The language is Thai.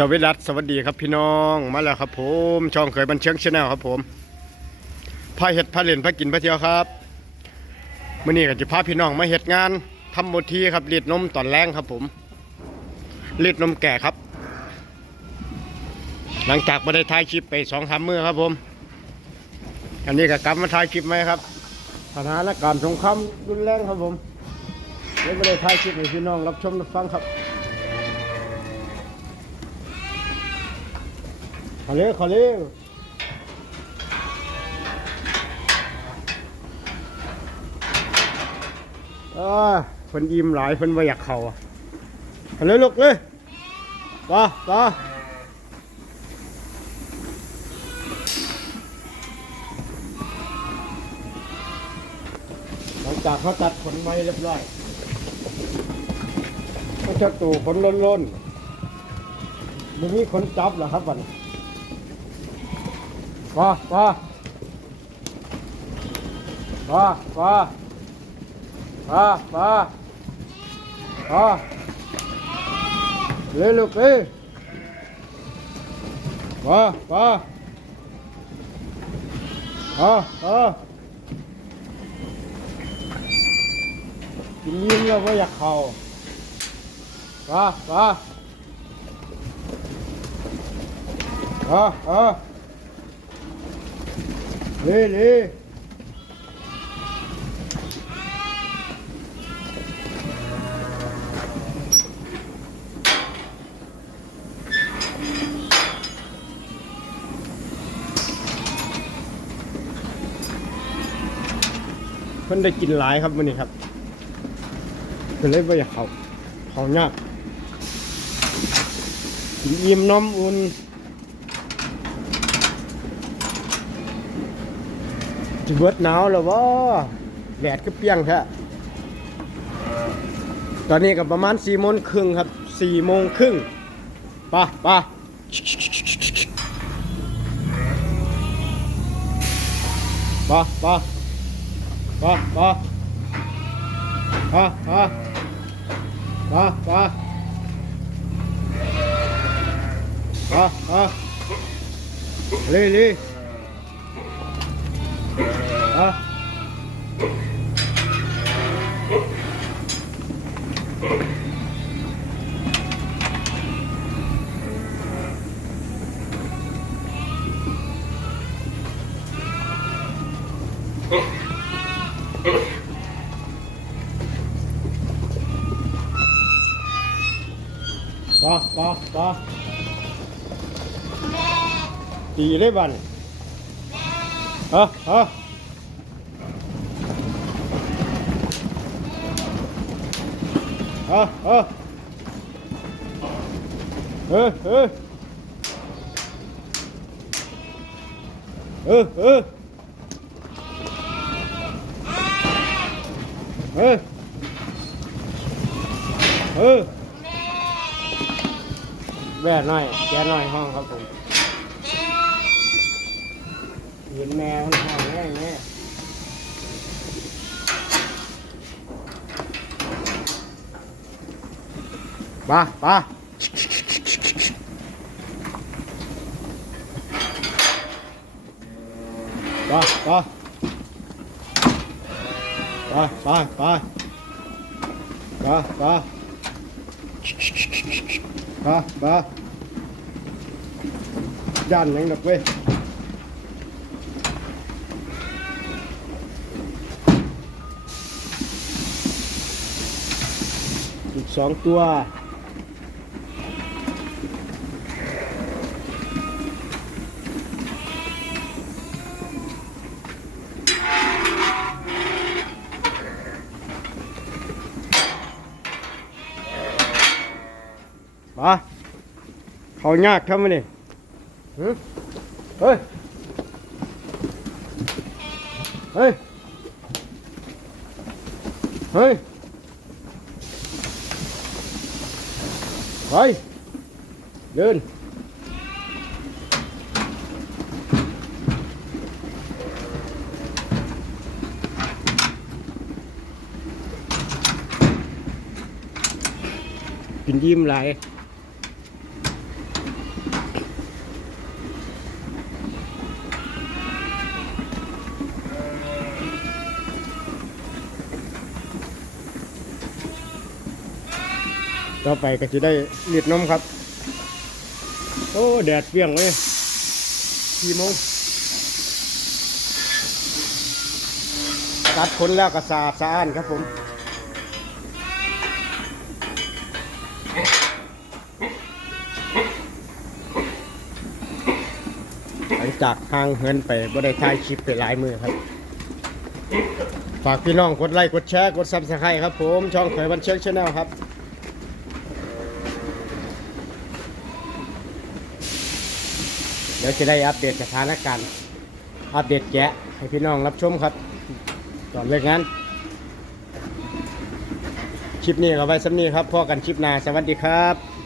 สวัสดีสวัสดีครับพี่น้องมาแล้วครับผมช่องเคยบันเชิงชาแนลครับผมพาเห็ดพาเล่นพากินพาเที่ยวครับมื่อนี้ก็จะพาพี่น้องมาเห็ดงานทำโมทีครับรีดนมตอนแรงครับผมรีดนมแก่ครับ หลังจากมาได้ถ่ายคลิปไปสองสามมือครับผม อันนี้ก็กลับมาถ่ายคลิปไหมครับสถานการณ์สงครามรุนแรงครับผมเลยไม่ได้ถ่ายคลิปให้พี่น้องรับชมรับฟังครับ ขอเร็วขอเร็วอ่าเพิ่นอิ่มหลายเพิ่นบ่อยากเข้าขอเร็วลูกเลยต่อต่อหลังจากเขาตัดขนไม้เรียบร้อยก็จะตู่ขนล้นๆมันมีขนจับเหรอครับวันว้ qua qua. Qua qua. Qua qua. Qua. Lên lục đi qua qua. Qua qua. Chính nhiên là với giặc hầu. Qua qua. Qua qua. นี่นี่เพิ่นได้กินหลายครับวันนี้ครับเพิ่นเลยบ่อยากเขาเขายากกินอิ่มน้อมอุ่น จิเบิดหนาวแล้ววะแดดก็เปรี้ยงแท้ตอนนี้ก็ประมาณสี่โมงครึ่งครับสี่โมงครึ่งป่ะป่ะป่ะป่ะป่ะป่ะป่ะป่ะปะป่ะปะปะเลยเลย ปะปะปะตีเลยบันฮะฮะเออเออเออเออเออเออ เออ เออแม่หน่อยแกหน่อยห้องครับผมเห็นแมวห้องแม่แม่มามาปไปไป ไปไปไปไปไปไปย่านยังดอกเว้ยอีกสองตัว มาเขายากทำไมนี่เฮ้ย เฮ้ย เฮ้ย ไป เดินกินยิ้มไหล ต่อไปก็จะได้เลียดนมครับ โอ้แดดเปรี้ยงเลยกี่โมงตัดขนแล้วก็สะอาดสะอ้านครับผมหลังจากห่างเหินไปบ่ได้ถ่ายคลิปไปหลายมือครับ ฝากพี่น้องกดไลค์กดแชร์กดซับสไครต์ครับผม ช่องเขยบันเชิงชาแนลครับ เดี๋ยวจะได้อัปเดตสถานการณ์อัปเดตแกะให้พี่น้องรับชมครับต่อนเลิกงานคลิปนี้ก็ไว้สำนี้ครับพ่อกันคลิปหน้าสวัสดีครับ